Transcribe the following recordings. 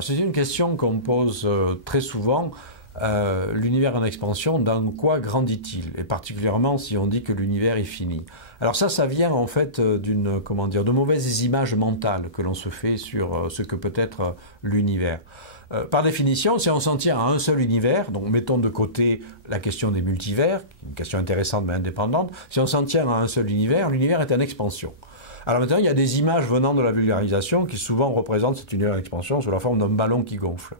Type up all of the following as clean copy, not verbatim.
C'est une question qu'on pose très souvent. L'univers en expansion, dans quoi grandit-il? Et particulièrement si on dit que l'univers est fini. Alors ça vient en fait de mauvaises images mentales que l'on se fait sur ce que peut être l'univers. Par définition, si on s'en tient à un seul univers, donc mettons de côté la question des multivers, une question intéressante mais indépendante, si on s'en tient à un seul univers, l'univers est en expansion. Alors maintenant, il y a des images venant de la vulgarisation qui souvent représentent cet univers en expansion sous la forme d'un ballon qui gonfle.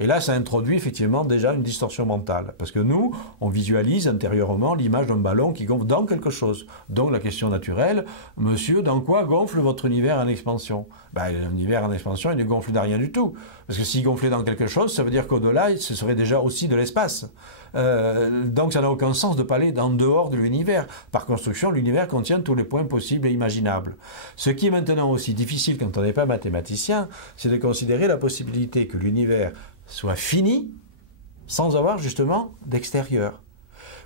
Et là, ça introduit effectivement déjà une distorsion mentale. Parce que nous, on visualise intérieurement l'image d'un ballon qui gonfle dans quelque chose. Donc la question naturelle, monsieur, dans quoi gonfle votre univers en expansion? L'univers en expansion, il ne gonfle dans rien du tout. Parce que s'il gonflait dans quelque chose, ça veut dire qu'au-delà, ce serait déjà aussi de l'espace. Donc ça n'a aucun sens de pas aller en dehors de l'univers. Par construction, l'univers contient tous les points possibles et imaginables. Ce qui est maintenant aussi difficile quand on n'est pas mathématicien, c'est de considérer la possibilité que l'univers soit fini sans avoir justement d'extérieur.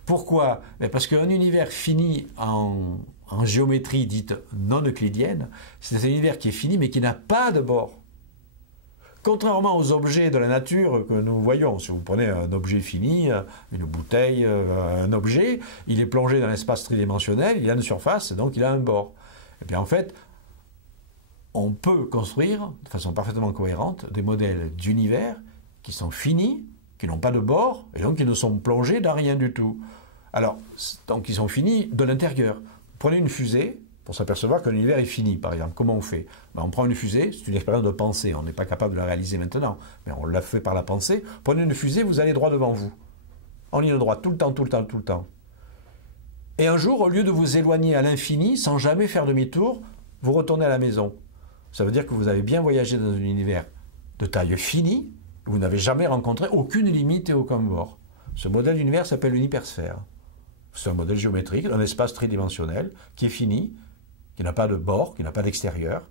Pourquoi? Parce qu'un univers fini en géométrie dite non euclidienne, c'est un univers qui est fini mais qui n'a pas de bord. Contrairement aux objets de la nature que nous voyons, si vous prenez un objet fini, une bouteille, un objet, il est plongé dans l'espace tridimensionnel, il a une surface, donc il a un bord. Et bien en fait, on peut construire de façon parfaitement cohérente des modèles d'univers qui sont finis, qui n'ont pas de bord, et donc qui ne sont plongés dans rien du tout. Alors, donc ils sont finis de l'intérieur. Prenez une fusée, pour s'apercevoir qu'un univers est fini, par exemple. Comment on fait? On prend une fusée, c'est une expérience de pensée, on n'est pas capable de la réaliser maintenant, mais on l'a fait par la pensée. Prenez une fusée, vous allez droit devant vous, en ligne droite, tout le temps, tout le temps, tout le temps. Et un jour, au lieu de vous éloigner à l'infini, sans jamais faire demi-tour, vous retournez à la maison. Ça veut dire que vous avez bien voyagé dans un univers de taille finie, vous n'avez jamais rencontré aucune limite et aucun bord. Ce modèle d'univers s'appelle une hypersphère. C'est un modèle géométrique d'un espace tridimensionnel qui est fini, qui n'a pas de bord, qui n'a pas d'extérieur.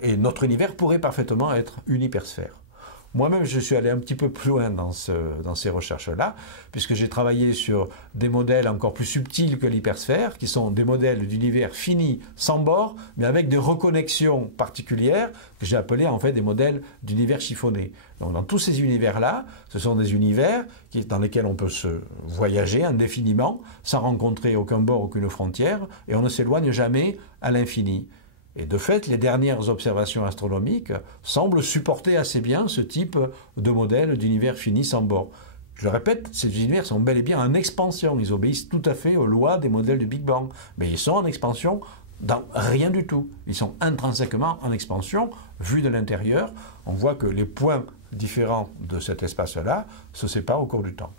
Et notre univers pourrait parfaitement être une hypersphère. Moi-même, je suis allé un petit peu plus loin dans ces recherches-là, puisque j'ai travaillé sur des modèles encore plus subtils que l'hypersphère, qui sont des modèles d'univers finis, sans bord, mais avec des reconnexions particulières, que j'ai appelées en fait des modèles d'univers chiffonnés. Donc dans tous ces univers-là, ce sont des univers dans lesquels on peut se voyager indéfiniment, sans rencontrer aucun bord, aucune frontière, et on ne s'éloigne jamais à l'infini. Et de fait, les dernières observations astronomiques semblent supporter assez bien ce type de modèle d'univers fini sans bord. Je le répète, ces univers sont bel et bien en expansion. Ils obéissent tout à fait aux lois des modèles du Big Bang. Mais ils sont en expansion dans rien du tout. Ils sont intrinsèquement en expansion. Vus de l'intérieur, on voit que les points différents de cet espace-là se séparent au cours du temps.